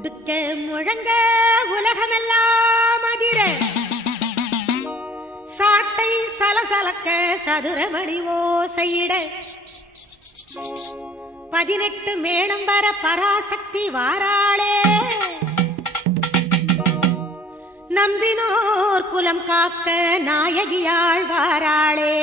உடுக்க முழங்க உலகமெல்லாம் அதிர சாட்டை சலசலக்க சதுரமணி ஓசையிட 18 மேளம் வர பராசக்தி வாராளே நம்பினோர் குலம் காக்க நாயகியாள் வாராளே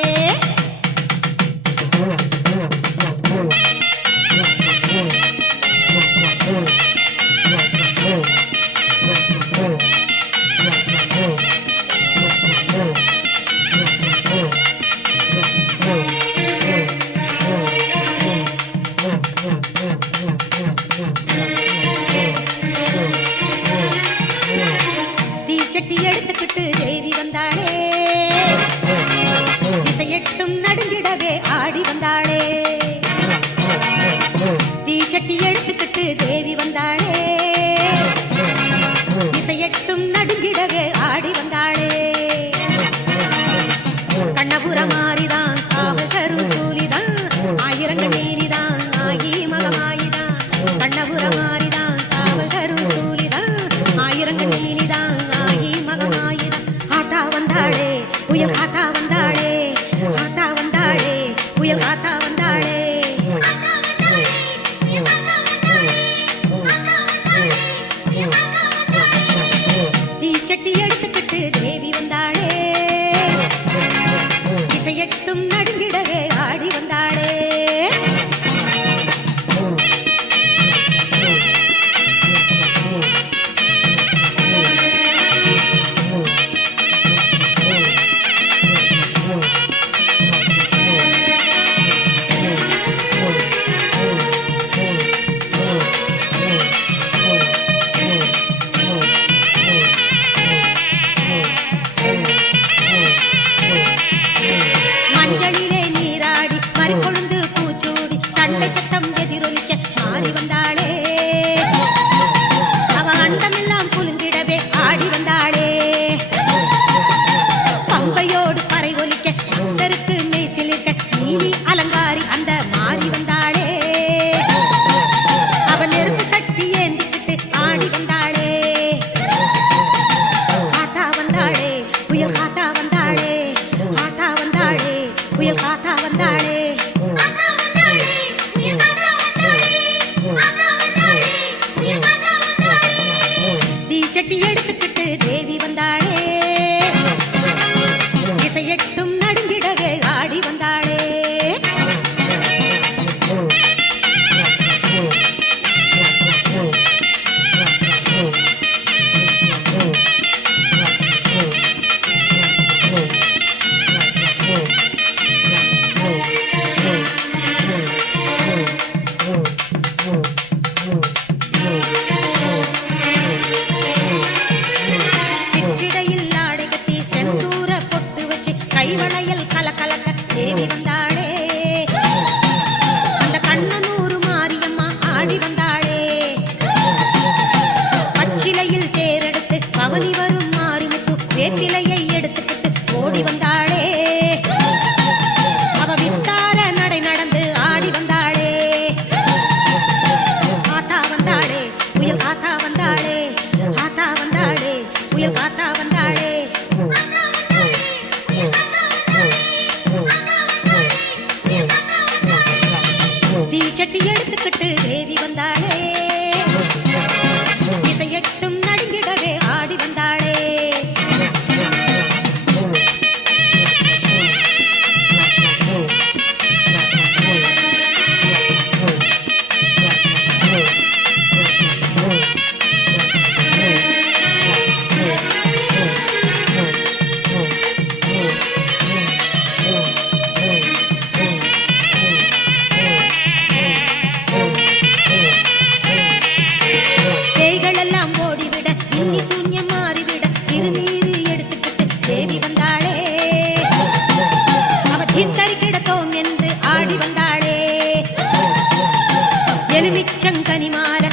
தீச்சட்டி எடுத்துக்கிட்டு தேவி வந்தாளே திசையெட்டும் நடுங்கிடவே ஆடி வந்தாளே தீச்சட்டி எடுத்துக்கிட்டு தேவி வந்தாளே திசையெட்டும் நடுங்கிடவே ஆடி வந்தாளே கண்ணபுர மாறிதான் காவல் கருசூலிதான் ஆயிரங்கள் நீலிதான் ஆகி மகமாயிதான் கண்ணபுர மாறிதான் காவல் கருசூலிதான் ஆயிரங்கள் நீலிதான் ஆகி மகமாயிதான் ஆட்டா வந்தாளே புயல் ஆட்டா வந்தாளே ஆட்டா வந்தாளே புயல் ஆட்டா வந்தாளே தீச்சட்டி எடுத்துக்கிட்டு தேவி வந்தாளே திசையெட்டும் நடுங்கிடவே ஆடி வந்தாளே மஞ்சளிலே நீராடி மறிக்கொழுந்து பூச்சூடி தண்டை சத்தம் எதிரொலிக்க மாறி வந்தாளே அவ அண்டமெல்லாம் குலுங்கிடவே ஆடி வந்தாளே பம்பையோடு பறை ஒலிக்க பக்தருக்கு மெய் சிலிர்க்க நீலி அலங்காரி அந்த மாறி வந்தாளே அவ நெருப்பு சக்தி ஏந்திக்கிட்டு ஆடி வந்தாளே ஆட்டா வந்தாளே புயல் காட்டா வந்தாளே ஆட்டா வந்தாளே புயல் காட்டா வந்தாளே தீச்சட்டி எடுத்துக்கிட்டு தேவி வந்தாளே இசையெட்டும் நடுங்கிடவே ஆடி வந்தாளே சிற்றிடையில் ஆடை கட்டி செந்தூர பொட்டு வச்சு கைவளையல் கலகலக்க தேவி வந்தாளே அந்த கண்ணனூரு மாரியம்மா ஆடி வந்தாளே பச்சிலையில் தேரெடுத்து பவனி வரும் மாரிமுத்து வேப்பிலையை எடுத்துக்கிட்டு ஓடி வந்தாளே அவ வித்தார நடை நடந்து ஆடி வந்தாளே ஆத்தா வந்தாளே புயல் காத்தா வந்தாளே ஆத்தா வந்தாளே புயல் காத்தா வந்தாளே தீச்சட்டி எடுத்துக்கிட்டு தேவி வந்தாளே இசையெட்டும் நடுங்கிடவே ஆடி வந்தாளே பேய்களெல்லாம் ஓடிவிட இன்னி சூன்யம் மாறிவிட திருநீரு எடுத்துக்கிட்டு தேவி வந்தாளே அவ தீர்த்தரிக்கிடத்தோம் என்று ஆடி வந்தாளே எலுமிச்சங்கனி மாற